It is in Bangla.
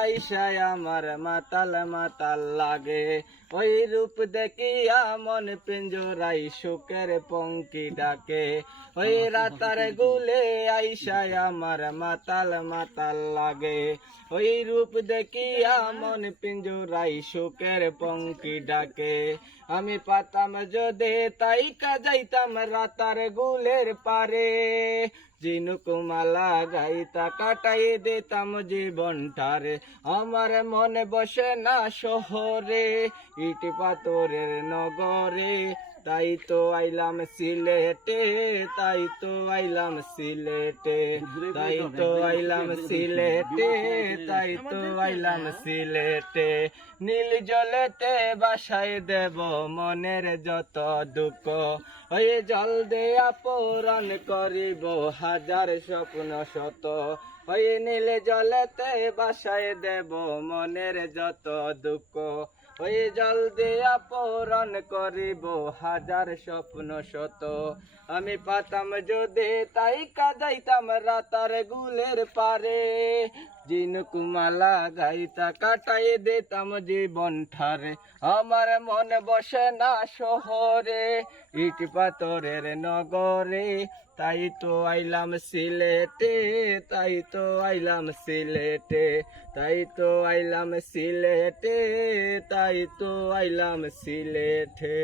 আইসায় আমার মাতাল মাতাল লাগে। ওই রূপ দেখিয়া মন পিঞ্জরাই সুখের পঙ্কি ডাকে। ওই রাতার গুলে আইসায় আমার মাতাল মাতাল লাগে। ওই রূপ দেখিয়া মন পিঞ্জরাই সুখের পঙ্কি ডাকে। আমি পাতাম যদি তাই কাজাইতাম রাতার গুলের পারে। জিনুকুমালা গাইতা কাটাই দিতাম জীবনটারে। আমার মনে বসে না শহরে, ইট পাথরের নগরে। তাই তো আইলাম সিলেটে, তাই তো আইলাম সিলেটে, তাই তো আইলাম সিলেটে, তাই তো আইলাম সিলেটে। নীল জলেতে বাসায় দেব মনের যত দুঃখ। ওই জল দেয়া পূরণ করিব হাজার স্বপ্ন শত। ওই নীল জলেতে বাসায় দেব মনের যত দুঃখ। ওই জল দিয়া পূরণ করিব হাজার স্বপ্ন শত। আমি পাতাম যদি তাই কাজাইতাম রাতার গুলের পারে। জিনুকুমালা গাইতা কাটাই দিতাম জীবন ঠারে। আমার মন বসে না শহরে, ইট পাথরের নগরে। তাই তো আইলাম সিলেটে, তাই তো আইলাম সিলেটে, তাই তো আইলাম সিলেটে, তাই তো আইলাম সিলেটে।